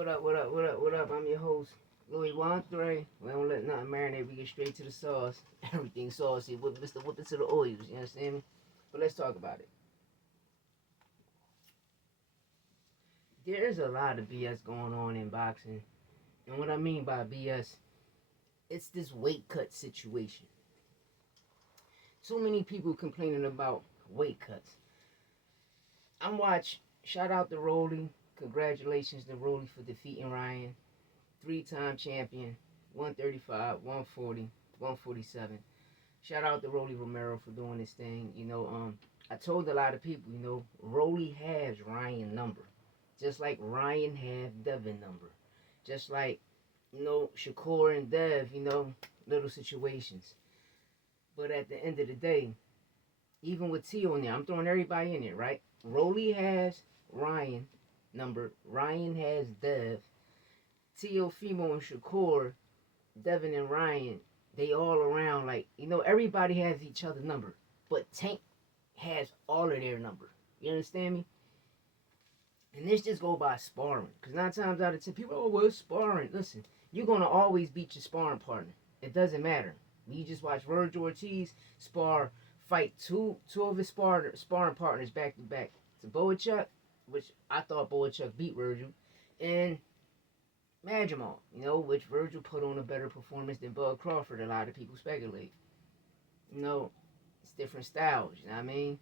What up, what up, what up, what up? I'm your host, Louis Wantre. We don't let nothing marinate, we get straight to the sauce. Everything saucy, Mr. Whip it to the oils, you understand me? But let's talk about it. There's a lot of BS going on in boxing. And what I mean by BS, it's this weight cut situation. Too many people complaining about weight cuts. Shout out to Rolly. Congratulations to Rolly for defeating Ryan. Three-time champion, 135, 140, 147. Shout out to Rolly Romero for doing this thing. I told a lot of people, Rolly has Ryan number. Just like Ryan have Devin number. Just like, Shakur and Dev, little situations. But at the end of the day, even with Tio in there, I'm throwing everybody in there, right? Rolly has Ryan number. Ryan has Dev. Tio, Fimo, and Shakur, Devin and Ryan, they all around like, everybody has each other number. But Tank has all of their number. You understand me? And this just go by sparring. Because 9 times out of 10, people, oh, well, it's sparring. Listen, you're going to always beat your sparring partner. It doesn't matter. You just watch Virgil Ortiz fight two of his sparring partners back to back. To Boachuk, which I thought Boachuk beat Virgil, and Madrimal, which Virgil put on a better performance than Bud Crawford. A lot of people speculate. It's different styles. You know what I mean?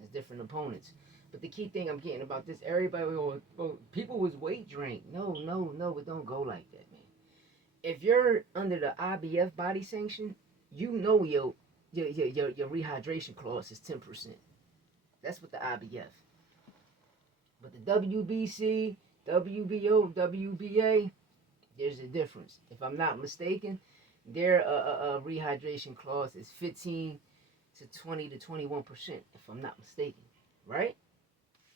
It's different opponents. But the key thing I'm getting about this, everybody, people was weight drained. No, it don't go like that, man. If you're under the IBF body sanction, your rehydration clause is 10%. That's what the IBF. But the WBC, WBO, WBA, there's a difference. If I'm not mistaken, their rehydration clause is 15 to 20 to 21%, if I'm not mistaken, right?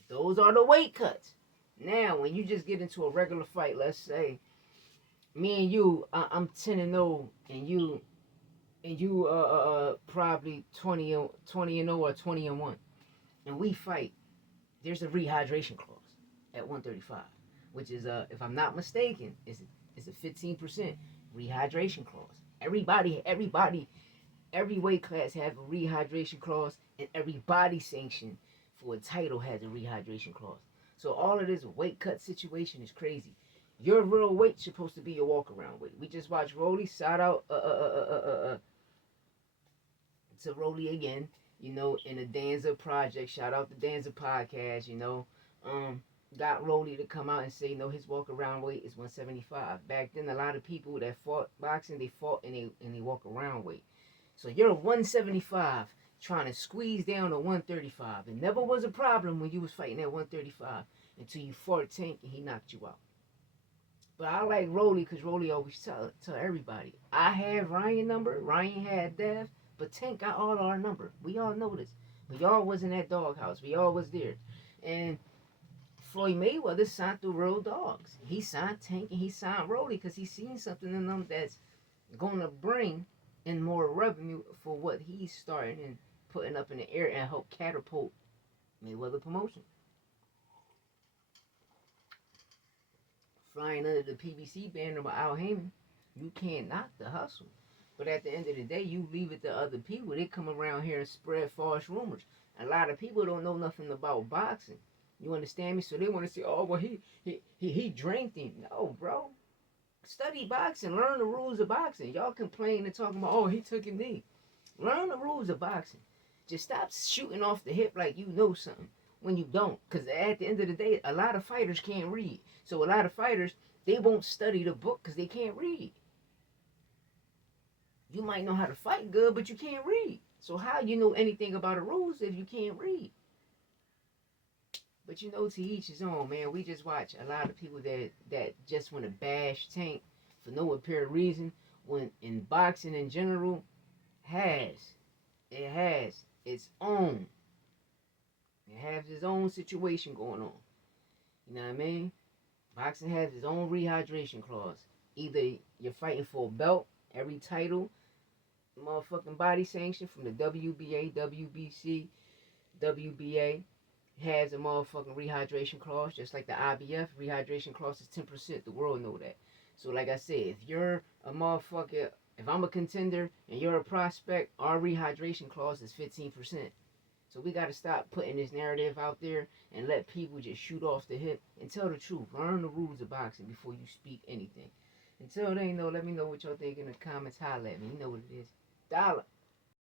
Those are the weight cuts. Now, when you just get into a regular fight, let's say me and you, I'm 10-0, and you probably 20-0 or 20-1, and we fight. There's a rehydration clause at 135, which is if I'm not mistaken, is a 15% rehydration clause. Every weight class have a rehydration clause, and every body sanction for a title has a rehydration clause. So all of this weight cut situation is crazy. Your real weight's supposed to be your walk around weight. We just watched Rolly. Shout out to Rolly again. In the Danza project. Shout out to Danza podcast. Got Rolly to come out and say, his walk around weight is 175. Back then, a lot of people that fought boxing, they fought and they walk around weight. So you're 175 trying to squeeze down to 135. It never was a problem when you was fighting at 135 until you fought Tank and he knocked you out. But I like Rolly because Rolly always tell everybody, I have Ryan number, Ryan had Dev, but Tank got all our number. We all know this. But y'all wasn't at doghouse. We all was there. And Floyd Mayweather signed through real dogs. He signed Tank and he signed Rolly because he seen something in them that's going to bring in more revenue for what he's starting and putting up in the air and help catapult Mayweather promotion. Flying under the PBC banner by Al Heyman, you can't knock the hustle. But at the end of the day, you leave it to other people. They come around here and spread false rumors. A lot of people don't know nothing about boxing. You understand me? So they want to say, oh, well, he drank him. No, bro. Study boxing. Learn the rules of boxing. Y'all complain and talking about, oh, he took a knee. Learn the rules of boxing. Just stop shooting off the hip like you know something when you don't. Because at the end of the day, a lot of fighters can't read. So a lot of fighters, they won't study the book because they can't read. You might know how to fight good, but you can't read. So how you know anything about the rules if you can't read? But to each his own, man. We just watch a lot of people that just want to bash Tank for no apparent reason, when in boxing in general has its own. It has its own situation going on. You know what I mean? Boxing has its own rehydration clause. Either you're fighting for a belt, every title, motherfucking body sanction from the WBA, WBC, WBA, has a motherfucking rehydration clause, just like the IBF. Rehydration clause is 10%. The world know that. So like I said, if you're a motherfucker, if I'm a contender and you're a prospect, our rehydration clause is 15%. So we got to stop putting this narrative out there and let people just shoot off the hip and tell the truth. Learn the rules of boxing before you speak anything. Until then, let me know what y'all think in the comments. Holla at me. You know what it is. Dollar.